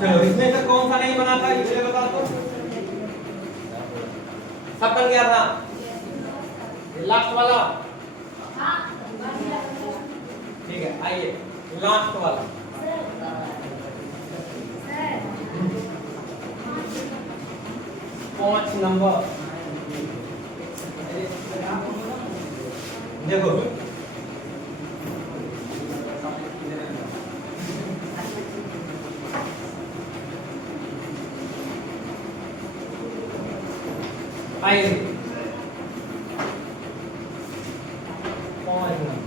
चलो इसमें से कौन सा नहीं बना था ये बता दो। सब बन गया था, लास्ट वाला। ठीक है, आइए लास्ट वाला। पांच नंबर देखो, आइए पांच नंबर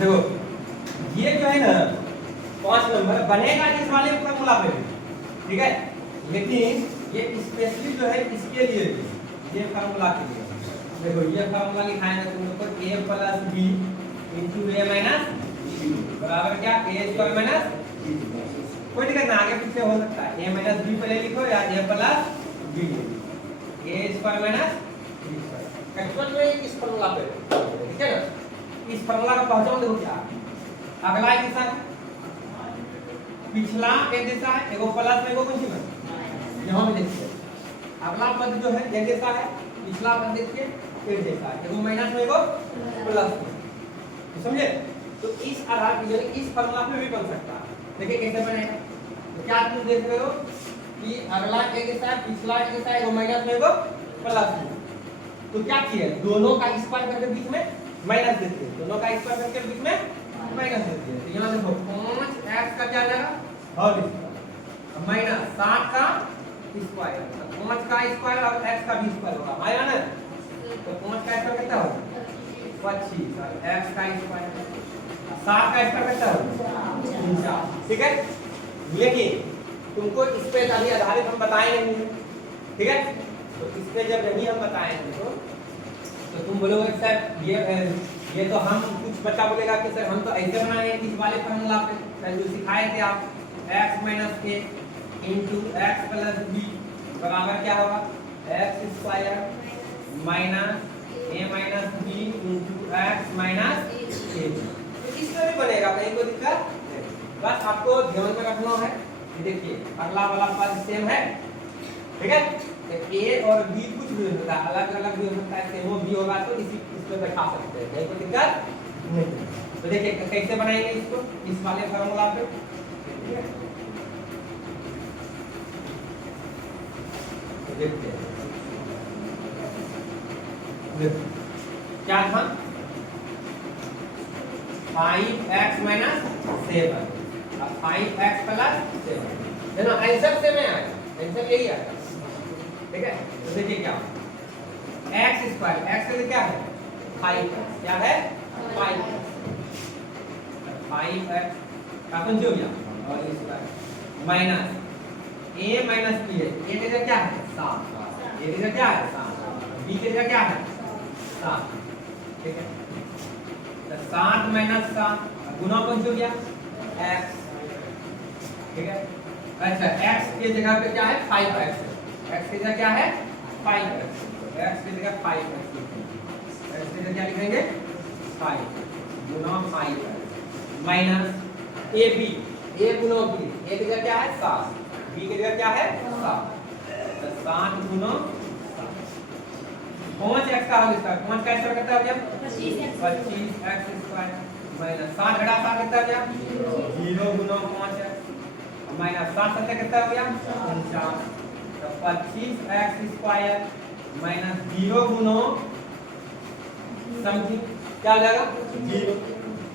देखो, ये जो है ना 5 नंबर बनेगा इस वाले फॉर्मूला पे, ठीक है, लेकिन ये स्पेशली जो है इसके लिए ये फॉर्मूला के लिए। देखो ये फॉर्मूला लिखाएंगे तुम लोग को a plus b into a minus बराबर क्या a स्क्वायर माइनस कोई दिक्कत ना, आगे पीछे हो सकता है। a माइनस b पहले लिखो या a plus b a square minus b square. Actual में इस फॉर्मूला पे, ठीक है ना, इस फॉर्मूला का पहचान देखो क्या। अगला एक दिशा है, पिछला एक दिशा है, एगो प्लस में एगो कुछ में यहां पे देखिए। अगला पद जो है एक दिशा है, पिछला पद देखिए एक जैसा है, एगो माइनस में एगो प्लस में, तो समझे। तो इस आधार पे यानी इस फॉर्मूला पे भी बन सकता है। देखिए कैसे बनेगा, तो क्या तुम देख रहे हो कि अगला एक दिशा है, पिछला एक दिशा है, एगो माइनस में एगो प्लस में। तो क्या किया, दोनों का स्क्वायर करके बीच में माइनस देते हैं, दोनों का स्क्वायर करके बीच में माइनस देते हैं। तो यहाँ देखो 5x का क्या जाएगा होल स्क्वायर माइनस 7 का स्क्वायर, 5 का स्क्वायर और x का भी स्क्वायर होगा, आया ना। तो 5 का स्क्वायर कितना होगा 25 और x का स्क्वायर 7 का स्क्वायर कितना होगा 49, ठीक है। लेकिन तुमको इस पे अभी आधारित हम बताएंगे नहीं, ठीक है। तो इस पे जब नहीं हम बताएंगे तो तुम बोलोगे सर ये तो हम, कुछ बच्चा बोलेगा कि सर हम तो ऐसे बनाएंगे इस वाले फॉर्मूला पे जो सिखाए थे आप, x minus a into x plus b बराबर क्या होगा x square minus a minus b into x minus a। इसमें भी बनेगा, कहीं कोई दिक्कत नहीं, बस आपको ध्यान में रखना है। देखिए अगला वाला पद सेम है, ठीक है। ए और बी कुछ भी हो सकता है, अलग अलग भी हो सकता है, सेम भी होगा तो इसमें बैठा सकते हैं, कोई दिक्कत नहीं। तो देखिए कैसे बनाएंगे इसको इस वाले फार्मूला पे, ठीक है। तो देखते हैं क्या था 5x माइनस 7 और 5x प्लस 7 है ना, आंसर से में आएगा, आंसर यही आएगा, ठीक है। तो देखिए क्या x स्क्वायर, x का क्या है 5, क्या है 5x का जो गया और square minus a minus b है, a का क्या है 7, a का क्या है 7, b का क्या है 7, ठीक है। तो 7 माइनस 7 गुना कौन हो गया x, ठीक है। अच्छा x की जगह पे क्या है 5x, x की जगह क्या है 5x, x की जगह 5x, x की जगह क्या लिखेंगे 5 गुना 5x minus ab, a Guna b, a की जगह क्या है 7, b की जगह क्या है 7, तो 7 गुना 5x का होगा, इसका 5 का स्क्वायर कितना हो गया 25x स्क्वायर माइनस 7 घटा 7 कितना हो गया 0 गुना 5x माइनस 7 7 कितना हो गया 49, तो 25x स्क्वायर माइनस 0 गुना समथिंग क्या हो जाएगा 0,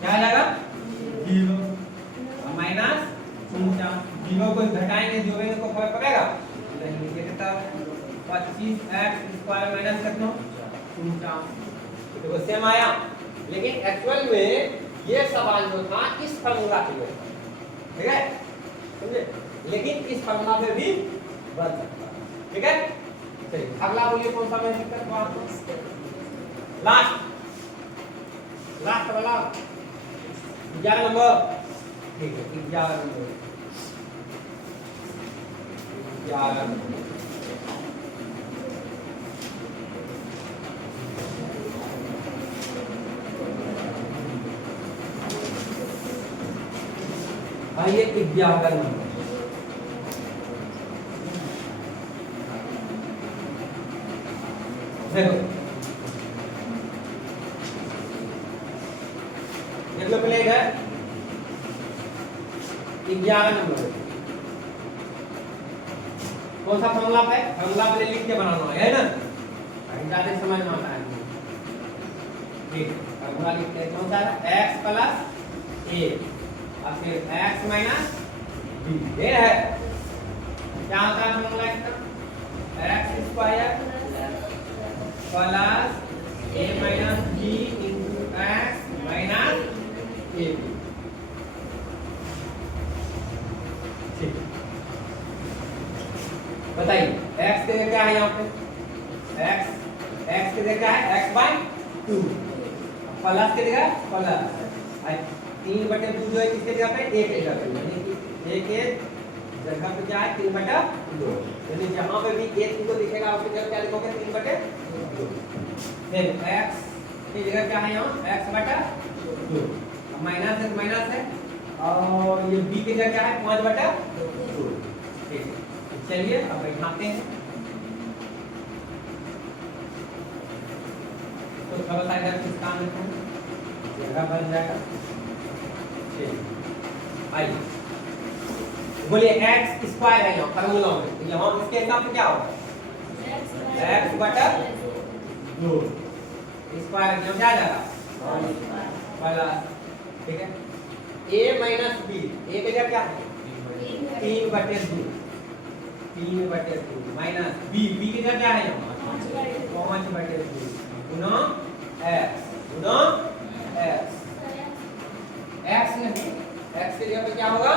क्या हो जाएगा 0 माइनस 49, 0 को घटाएंगे जोड़ेंगे तो फर्क पड़ेगा नहीं, ये कितना 25x स्क्वायर माइनस कितना 49, देखो सेम आया। लेकिन एक्चुअल में ये सवाल जो था इस फार्मूला के लिए, ठीक है, समझे। लेकिन इस फार्मूला पे भी बन सकता है, ठीक है। चलिए अगला बोलिए कौन सा मैं दिक्कत बात लास्ट वाला 11 नंबर, ठीक है 11 नंबर 11 और ये 11 नंबर। देखो देख लो पहले इधर 11 नंबर कौन सा फॉर्मूला है? फॉर्मूला पहले लिख के बनाना है ना, ज्यादा समझ में आता है। ठीक, फॉर्मूला लिखते हैं कौन सा है? x प्लस a और फिर x माइनस b। ये है क्या होता है फॉर्मूला इसका? x square plus a minus b into x minus a। ठीक, बताइए x के क्या है यहाँ पे? x के जगह क्या है? x/2 प्लस के जगह प्लस 3/2 जो है किसके जगह पे? a के जगह पे, यानी कि a के जगह पे क्या है? 3/2। यानी जहाँ पे भी a को दिखेगा उसकी जगह क्या लिखोगे? 3/2। फिर x की जगह क्या है यहाँ? x/2 माइनस है माइनस है, और ये b की जगह क्या है? 5/2। ठीक है, चलिए अब बैठाते हैं। तो थोड़ा सा इधर किस काम में है, जगह बन जाएगा। आइए बोलिए x स्क्वायर है यहाँ फॉर्मूला में, तो यहाँ इसके हिसाब से क्या होगा? x/2 स्क्वायर यहाँ क्या आ जाएगा? प्लस, ठीक है, a माइनस b, a की जगह क्या है? 3/2 माइनस b की जगह क्या है यहाँ? 5/2 गुना x नहीं, x की जगह पे क्या होगा?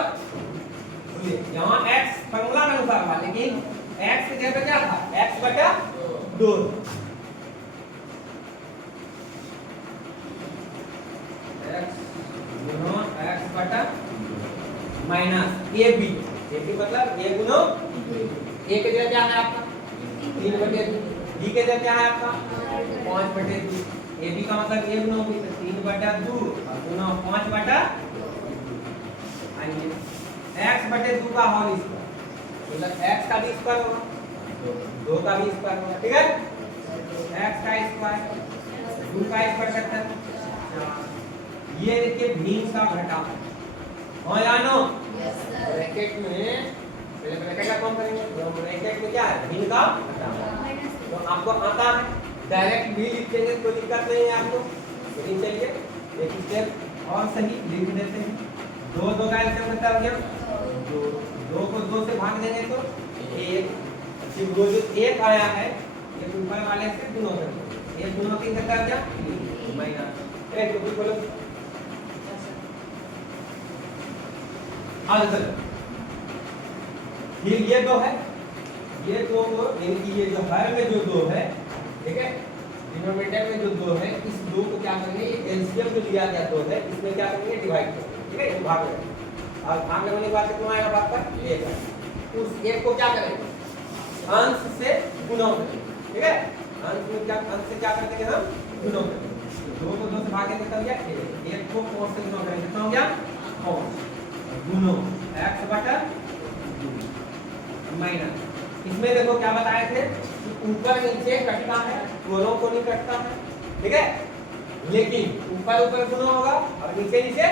बोलिए यहाँ x फॉर्मूला के अनुसार था, लेकिन x की जगह पे क्या था? x/2। माइनस ए बी मतलब a गुना a के जगह क्या है आपका? 3/2। b के जगह क्या है आपका? 5/2। ए बी का मतलब a गुना होगी तो 3/2 गुना 5/2। आइए x/2 का होल स्क्वायर मतलब x का भी स्क्वायर होगा, 2 का भी स्क्वायर होगा। ठीक है, x का स्क्वायर 2 का स्क्वायर करते हैं। ये देखिए भीम का घटा हो या नो? ब्रैकेट में पहले ब्रैकेट का कौन करेंगे? तो ब्रैकेट में क्या है? भीम का घटा। तो आपको आता है डायरेक्ट भी लिख देंगे, कोई दिक्कत नहीं है आपको। लेकिन चलिए एक स्टेप और सही लिख देते हैं। 2 का एलसीएम कितना हो गया? 2 को 2 से भाग देंगे तो 1। फिर वो जो 1 आया है ये ऊपर वाले से गुणा कर दो, 1 गुना 3 कितना आ गया? माइनस 1। तो बोलो आगे चलो। फिर ये 2 है, ये 2 यानी कि ये जो हर में जो 2 है, ठीक है, डिनोमिनेटर में जो 2 है, इस 2 को क्या करेंगे? एलसीएम जो लिया गया 2 है, इसमें क्या करेंगे? डिवाइड करेंगे। ठीक है, भाग लगाएंगे और भाग लगाने के बाद कितना आएगा? भाग पर 1 है। उस 1 को क्या करेंगे? अंश से गुणा करेंगे। ठीक है, अंश में क्या, अंश से क्या कर देंगे हम? गुणा करेंगे। 2 को 2 से भागेंगे कितना हो गया? 1 को 5 से गुणा करेंगे कितना हो गया? 5 गुणो x/2 माइनस। इसमें देखो क्या बताए थे कि ऊपर नीचे कटता है, दोनों को नहीं कटता है। ठीक है, लेकिन ऊपर ऊपर गुणा होगा और नीचे नीचे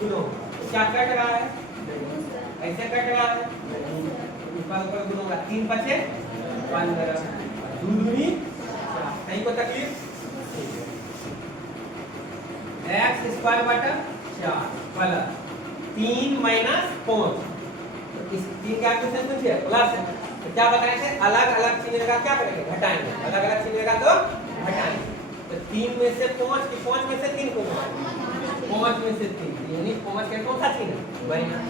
गुणा होगा। तो क्या कट रहा है? ऐसे कट रहा है, ऊपर ऊपर गुणा होगा। 3 बचे 15, 2 दूनी 4। कहीं को तकलीफ? x² plus 3 minus 5। तो इस 3 का क्वेश्चन पूछिए प्लस है, तो क्या बताए थे? अलग अलग चिन्ह का क्या करेंगे? घटाएंगे। अलग अलग चिन्ह का तो घटाएंगे। तो 3 में से 5 की 5 में से 3 को घटाएंगे, 5 में से 3 यानी 5 के कौन सा चिन्ह? माइनस।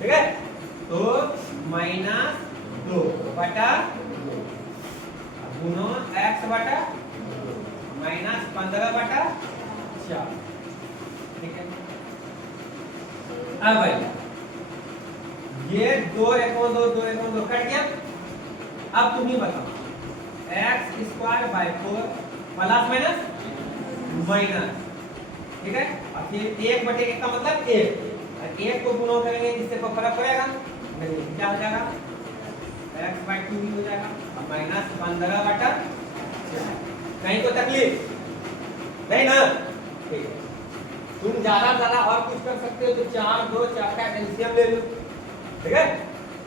ठीक है, तो -2 बटा 2 गुणा x/2 माइनस 15/4। ठीक है, अब ये 2 1 2 2 1 2 कट गया। अब तुम ही बताओ x² bye 4 plus minus minus. ठीक है, और फिर 1/1 का मतलब 1, एक को गुणा करेंगे इससे कोई फर्क पड़ेगा नहीं, क्या हो जाएगा x/2 ही हो जाएगा और माइनस 15/4। कहीं को तकलीफ नहीं ना? ठीक है, तुम ज्यादा और कुछ कर सकते हो तो 4 2 4 का एलसीएम ले लो, ठीक है,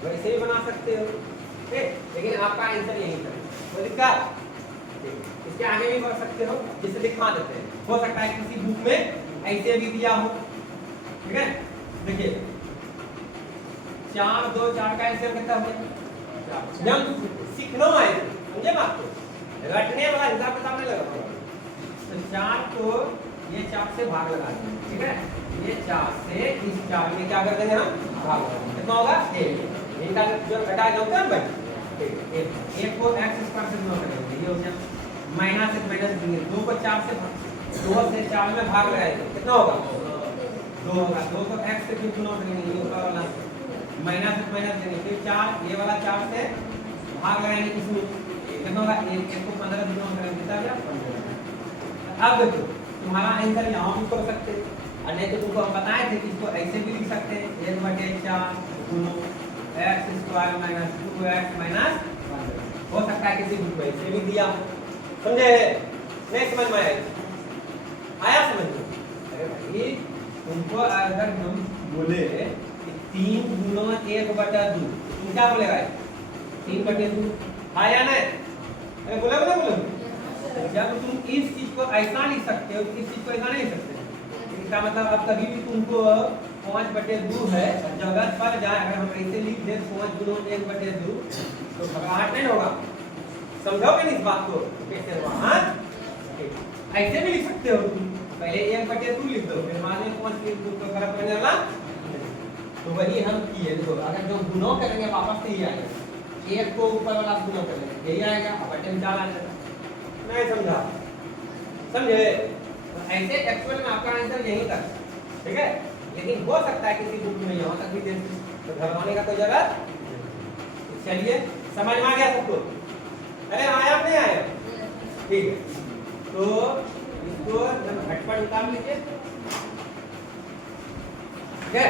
वैसे ही बना सकते हो, ठीक, लेकिन आपका आंसर यही था, कोई दिक्कत? इसके आगे भी बढ़ सकते हो, जिसे दिखा देते हैं, हो सकता है किसी बुक में ऐसे भी दिया हो, ठीक है। देखिए 4 2 4 का एलसीएम कितना हो गया? जब सीखना है समझे बात को, रटने वाला हिसाब किताब नहीं लगा, तो 4 को ये 4 से भाग लगा देंगे, ठीक है, ये 4 से इस 4 में क्या कर देंगे हम भाग लगा देंगे, कितना होगा 1, इनका जो घटा जाता है भाई, ठीक, 1 को x स्क्वायर से गुणा करेंगे, ये हो गया माइनस एक माइनस देंगे, 2 को 4 से 2 से 4 में भाग लगाएंगे, कितना होगा 2 होगा, 2 को x से फिर गुणा करेंगे, ये ऊपर वाला माइनस एक माइनस देंगे, फिर 4 ये वाला 4 से भाग लगाएंगे, किसमें कितना होगा 1 को 15 से गुणा करेंगे, कितना आ गया 15। अब देखो तुम्हारा आंसर यहाँ भी कर सकते हैं, और नहीं तो तुमको हम बताए थे कि इसको ऐसे भी लिख सकते हैं 1/4 गुणो x square minus 2x minus 15, हो सकता है किसी बुक में ऐसे भी दिया, समझे? नहीं समझ में आया समझ में? अरे भाई तुमको अगर हम बोले कि 3 गुणो 1/2, तुम क्या बोलेगा 3/2, आया ना? अरे बोला बोला बोलो, जब तुम इस चीज को ऐसा लिख सकते हो, इस चीज को ऐसा नहीं लिख सकते, इसका मतलब अब कभी भी तुमको 5/2 है, जगह पर जाए अगर हम ऐसे लिख दें 5 गुणो 1/2 तो घबराहट नहीं होगा, समझोगे नहीं इस बात को कैसे होगा? हाँ ऐसे भी लिख सकते हो, तुम पहले 1/2 लिख दो, फिर बाद में 5 लिख दो, तो फर्क पड़ने वाला, तो वही हम किए। देखो अगर जो गुणा करेंगे वापस से ही आएगा, 1 को ऊपर वाला गुणा करेंगे यही आएगा, अब बटे में 4 आ जाएगा, नहीं समझा? समझे? ऐसे एक्चुअल में आपका आंसर यही तक, ठीक है, लेकिन हो सकता है किसी बुक में यहाँ तक भी दे, तो घबराने का कोई जरूरत नहीं। चलिए समझ में आ गया सबको? अरे आया नहीं आया? ठीक है, तो इसको झटपट निकाल लीजिए, ठीक है।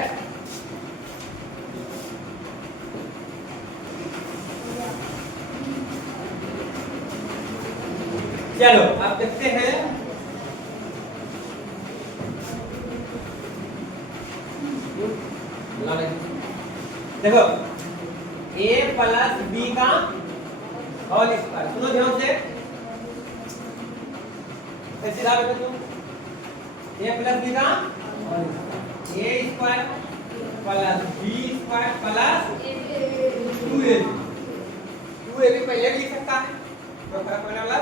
चलो अब देखते हैं, देखो a प्लस b का होल स्क्वायर, सुनो ध्यान से, सीधा बेटा तुम a प्लस b का whole square, a square plus b square plus 2ab पहले भी लिख सकता है, तो फर्क पड़ने वाला।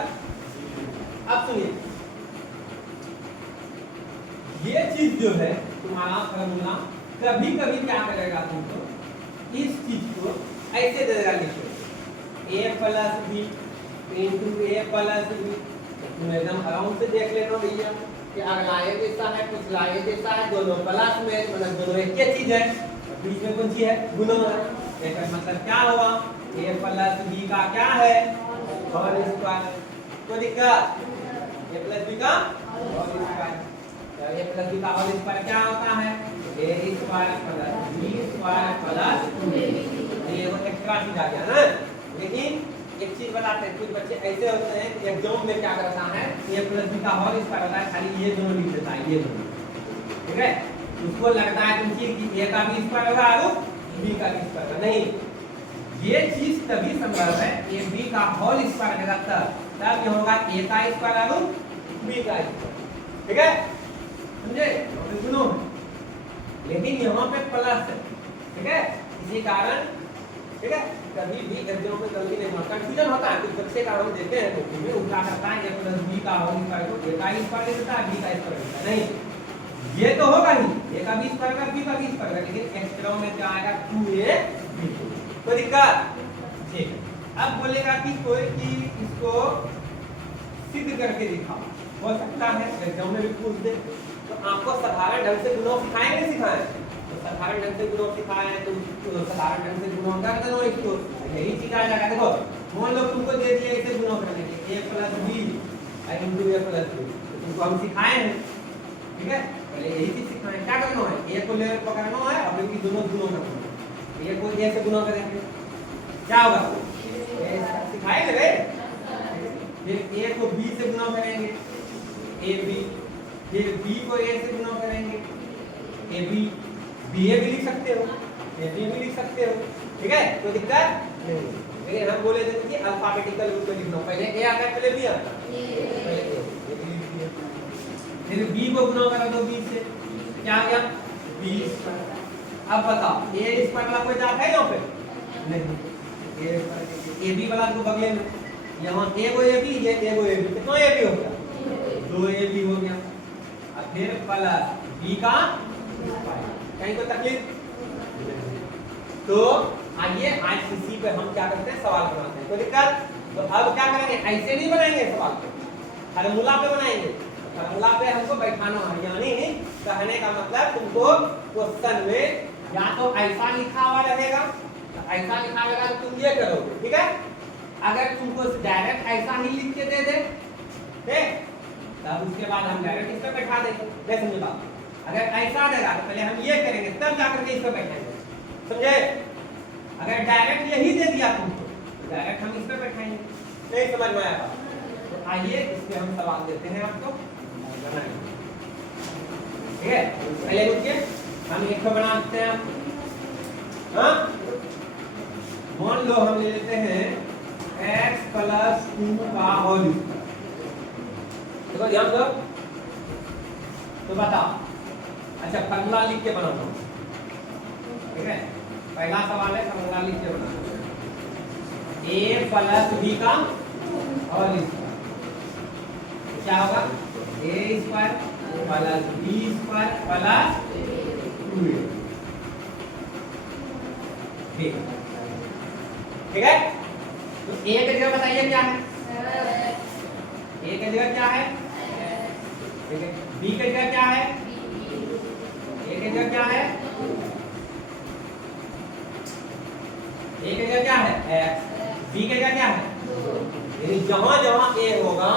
अब सुनिए, ये चीज जो है तुम्हारा फॉर्मूला कभी कभी क्या करेगा, तुमको इस चीज को ऐसे दे देगा, लिखो a plus b into a plus b, तुम एकदम आराम से देख लेना भैया कि अगला ये जैसा है पिछला ये जैसा है, दोनों प्लस में मतलब दोनों एक ही चीज है, बीच में कौन सी है गुणा है, इसका मतलब क्या होगा a प्लस b का क्या है होल स्क्वायर, कोई दिक्कत? a प्लस b का whole square, a plus b का होल स्क्वायर क्या होता है a square plus b square plus 2ab, ये वो एक्स्ट्रा चीज आ गया ना। लेकिन एक चीज बताते हैं, कुछ बच्चे ऐसे होते हैं कि एग्जाम में क्या करता है a प्लस b का होल स्क्वायर होता है, खाली ये दोनों लिख देता है, ये दोनों, ठीक है, उसको लगता है तुम कि a का b स्क्वायर होगा और b का b स्क्वायर होगा, नहीं, ये चीज तभी संभव है a b का होल स्क्वायर रहेगा तब ये होगा a का स्क्वायर और b का स्क्वायर, ठीक है, समझे? सुनो, लेकिन यहाँ पे प्लस है, ठीक है, इसी कारण, ठीक है, कभी भी एग्जाम में गलती नहीं होता, कंफ्यूजन होता है, कुछ बच्चे का हम देते हैं तो फिर उल्टा करता है, a प्लस b का होल स्क्वायर को a का स्क्वायर ले देता है, b का स्क्वायर लेता है, नहीं, ये तो होगा ही, a का b स्क्वायर का b का b स्क्वायर, लेकिन एक्स्ट्रा में क्या आएगा 2ab, कोई दिक्कत? ठीक है, अब बोलेगा कि कोई कि इसको सिद्ध करके दिखाओ, हो सकता है एग्जाम में भी पूछ दे, तो आपको साधारण ढंग से गुणों सिखाए नहीं सिखाए, तो साधारण ढंग से गुणों सिखाए तो साधारण ढंग से गुणों कर देना, इसको यही चीज आ जाएगा। देखो मान लो तुमको दे दिया इसे गुणों करने के a plus b into a plus b, तुमको हम सिखाए हैं, ठीक है, पहले यही चीज सीखना है। क्या करना है, ए को लेकर पकड़ना है और इनकी दोनों गुणों करना है। ए को ए से गुणा करेंगे, क्या होगा, सिखाएंगे रे। फिर ए को बी से गुणा करेंगे, ए बी। फिर बी को ए से गुणा करेंगे, ए बी। बी ए भी लिख सकते हो, ए बी भी लिख सकते हो, ठीक है, कोई दिक्कत नहीं। लेकिन हम बोले थे कि अल्फाबेटिकल रूप में लिखना, पहले ए आता है पहले बी आता है, पहले ए भी लिख दिया। फिर बी को गुणा करा दो बी से, क्या आ गया, बी स्क्वायर। अब बताओ ए स्क्वायर वाला कोई जाता है यहाँ पे, नहीं। ए बी वाला तो बगले में, यहाँ ए को ए बी, ये ए को ए बी, कितना ए बी हो गया, 2 ए बी हो गया। अब फिर प्लस बी का स्क्वायर, कहीं कोई तकलीफ। तो आइए आज इसी पे हम क्या करते हैं, सवाल बनाते हैं, कोई दिक्कत। तो अब क्या करेंगे, ऐसे नहीं बनाएंगे सवाल पे, फार्मूला पे बनाएंगे। फार्मूला पे हमको बैठाना है, यानी कहने का मतलब तुमको क्वेश्चन में या तो ऐसा लिखा हुआ रहेगा, ऐसा लिखा रहेगा तो तुम ये करोगे, ठीक है। अगर तुमको डायरेक्ट ऐसा ही लिख के दे दे, ठीक, तब उसके बाद हम डायरेक्ट इस पे बैठा देंगे, नहीं समझ बात। अगर ऐसा देगा तो पहले हम ये करेंगे, तब जाकर के इस पे बैठाएंगे, समझे। अगर डायरेक्ट यही दे दिया तुमको तो डायरेक्ट हम इस पे बैठाएंगे, नहीं समझ में आया। तो आइए इस पे हम सवाल देते हैं आपको, बनाएंगे, ठीक है। पहले रुकिए, हम एक को बनाते हैं। हाँ, मान लो हम ले लेते हैं x + 2 का होल। देखो ध्यान दो, तो बताओ, अच्छा फार्मूला लिख के बनाओ, ठीक है। पहला सवाल है, फार्मूला लिख के बनाओ, a + b का होल स्क्वायर, क्या होगा, a square + b square + 2a, ठीक है। तो a की जगह बताइए क्या है, a की जगह क्या है, ठीक है। b की जगह क्या है, a की जगह क्या है, a की जगह क्या है x, b की जगह क्या है, यानी जहां जहां a होगा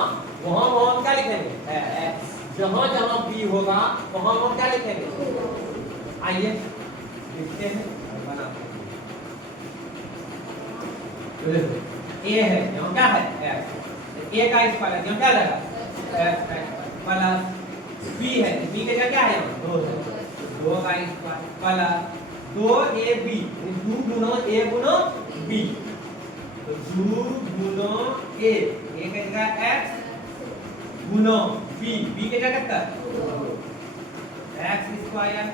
वहां वहां हम क्या लिखेंगे x, जहां जहां b होगा वहां हम क्या लिखेंगे। आइए लिखते हैं और बनाते हैं। a है, यहाँ क्या है x, a का स्क्वायर, यहाँ क्या लगा x प्लस b है, b की जगह क्या है, यहाँ 2 है, 2 का square plus 2ab, 2 Guna a Guna b, तो 2 गुना a, a की जगह x गुना b, b की जगह कितना, x स्क्वायर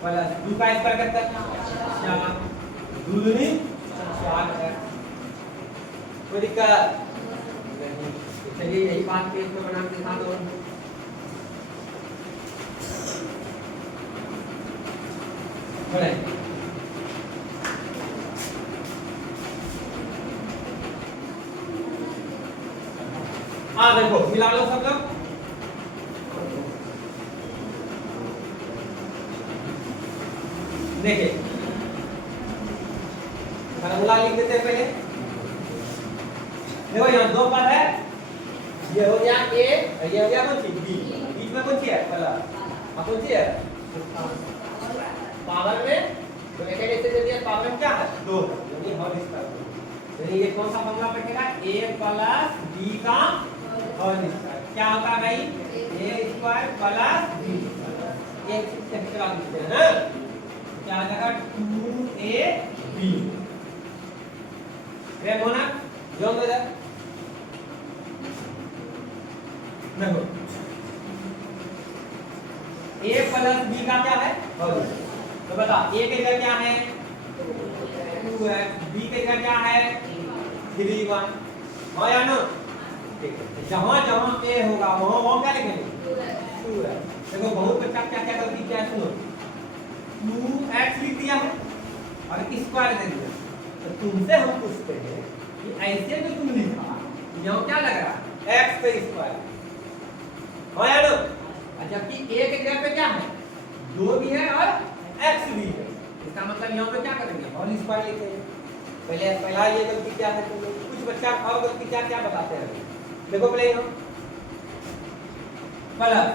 प्लस 2 का स्क्वायर कितना, 4, 2 दूनी 4x। कोई दिक्कत नहीं, चलिए यही बात पेज में बना के दिखा दो। हाँ देखो मिला लो सब लोग, देखिए फार्मूला लिख देते हैं पहले। देखो यहाँ 2 पद है, ये हो गया a, ये हो गया कौन सी b, बीच में कौन सी है प्लस, अब कौन सी है पावर में, तो एक ऐसे दे दिया पावर में क्या है 2, यानी होल स्क्वायर, यानी ये कौन सा फॉर्मूला बैठेगा, a + b का होल स्क्वायर, क्या होता है भाई, a स्क्वायर + b स्क्वायर, एक चला देते हैं ना, क्या आ जाएगा 2ab। रे मोना जोन दे, देखो a + b का क्या है होल, तो बता a की जगह क्या है 2x, b की जगह क्या है 3y, हाँ या नो, ठीक है। जहां जहां a होगा वहां वहां क्या लिखेंगे 2x। देखो बहुत बच्चा क्या क्या गलती किया है, सुनो 2x लिख दिया है और स्क्वायर दे दिया, तो तुमसे हम पूछते हैं कि ऐसे जो तुम लिखा यहाँ क्या लग रहा है x का स्क्वायर, हाँ या नो, जबकि a के जगह पे क्या है 2 भी है और x भी है, इसका मतलब यहाँ पे क्या करेंगे होल स्क्वायर लिखेंगे। पहला ये गलती क्या है, तुम लोग कुछ बच्चा और गलती क्या क्या बताते हैं, देखो पहले यहाँ प्लस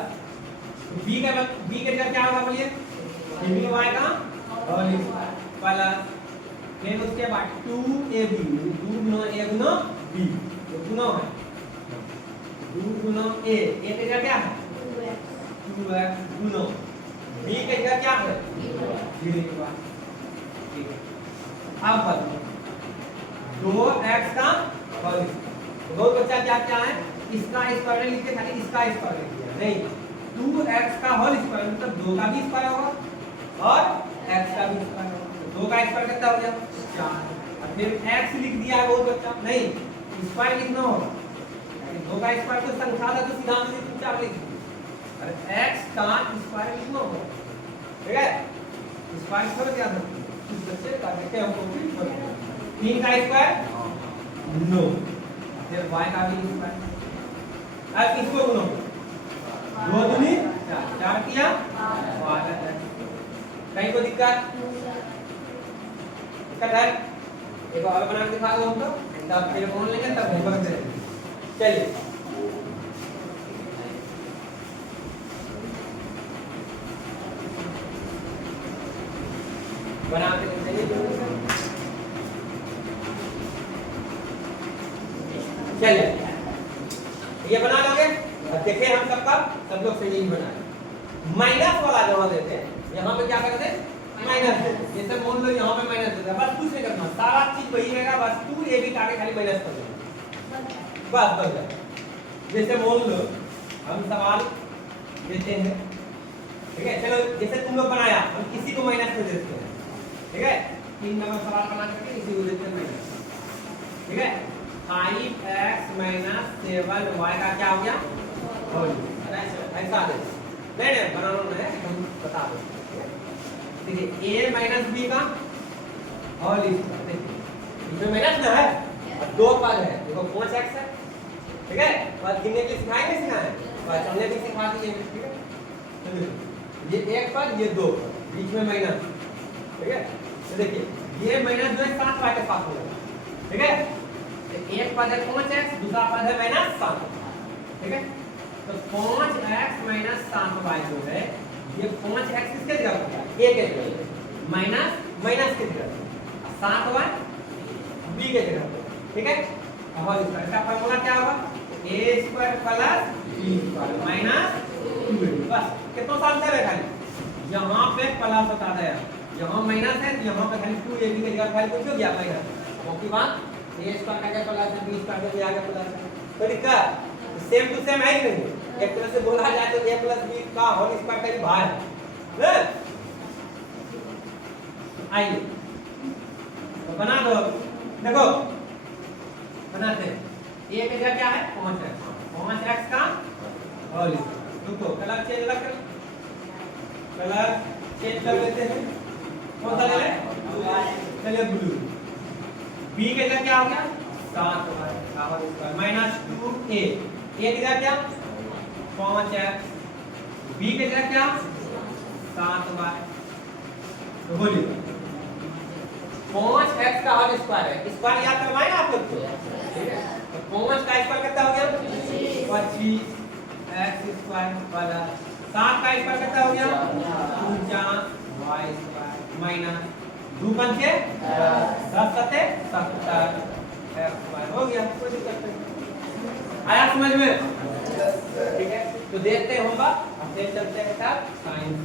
तो b का जगह क्या होगा बोलिए, ab y का होल स्क्वायर प्लस फिर उसके बाद 2ab 2 Guna a Guna b, तो गुना है 2 गुना a का जगह क्या है 2x गुना b का जगह क्या है 0 के बाद। ठीक है, अब बताओ 2x का होल स्क्वायर, बहुत बच्चा क्या क्या है इसका स्क्वायर लिख के खाली इसका स्क्वायर लिख दिया, नहीं 2x का होल स्क्वायर मतलब 2 का भी स्क्वायर होगा और x का भी स्क्वायर होगा, 2 का स्क्वायर कितना हो गया 4, और फिर x लिख दिया है बहुत बच्चा, नहीं स्क्वायर लिखना होगा, 2 का स्क्वायर तो संख्या था तो सीधा से तुम 4 लिख दो, और x का स्क्वायर लिखना होगा, ठीक है स्क्वायर छोड़ दिया था कुछ बच्चे का देखते हमको फिर 3 का स्क्वायर 9, फिर y का भी स्क्वायर, अब इसको गुनो 2 दूनी 4 किया 12, कहीं को दिक्कत है, एक और बना के दिखा दो हमको, तब फिर फोन लेंगे तब होमवर्क करेंगे। चलिए बनाते चलिए ये बना लोगे, अब देखिए हम सबका सब लोग सही बनाए। माइनस वाला जमा देते हैं, यहाँ पे क्या करते हैं माइनस, जैसे मान लो यहाँ पे माइनस देते हैं, बस कुछ नहीं करना, सारा चीज वही रहेगा, बस 2ab का आगे खाली माइनस कर देना, बस बन जाए। जैसे मान लो हम सवाल देते हैं, ठीक है चलो जैसे तुम लोग बनाया हम किसी को माइनस में देते हैं, ठीक है 3 नंबर सवाल बना करके इसी को देते हैं माइनस, ठीक है 5x - 7y का क्या हो गया होल, ऐसा दे नहीं बनाना नहीं है, हम बता दो देखिए a - b का होल स्क्वायर, देखिए इसमें माइनस ना है और 2 पद है, देखो 5x है, ठीक है और गिनने के लिए सिखाएंगे सिखाएं और हमने भी सिखा दिए, ठीक है तो ये एक पद ये 2 पद बीच में माइनस, ठीक है तो देखिए ये माइनस जो है 7y के साथ होगा, ठीक है एक पद है 5x दूसरा पद है -7, ठीक है तो 5x - 7y जो है ये 5x किसके जगह हो गया a के जगह, माइनस के जगह 7y b के जगह, ठीक है और इसका फार्मूला क्या होगा a² + b² - 2ab, बस कितना साल से खाली यहाँ पे प्लस बता दिया, यहाँ माइनस है तो यहाँ पे खाली 2ab के जगह खाली कुछ हो गया माइनस, बाकी बात a² का क्या प्लस है b² का भी आ गया प्लस है, तो दिक्कत सेम टू सेम है कि नहीं, एक तरह से बोला जाए तो a + b का होल स्क्वायर का ही भाग है, आइए तो बना दो, देखो बनाते हैं a के जगह क्या है 5x का होल स्क्वायर, रुको कलर चेंज कर लेते हैं, कौन सा ले लें चलिए ब्लू, b के जगह क्या हो गया 7y का होल स्क्वायर -2a, a की जगह क्या 5x, b के जगह क्या 7y, तो बोलिए 5x का होल स्क्वायर है, स्क्वायर याद करवाए ना आप लोग को, ठीक है तो 5 का स्क्वायर कितना हो गया 25x² प्लस 7 का स्क्वायर कितना हो गया 49y² माइनस 2 पंचे 10 सत्ते 70 x² हो गया, कोई दिक्कत नहीं, आया समझ में, ठीक है तो देखते हैं होमवर्क, अब चलते हैं साइंस।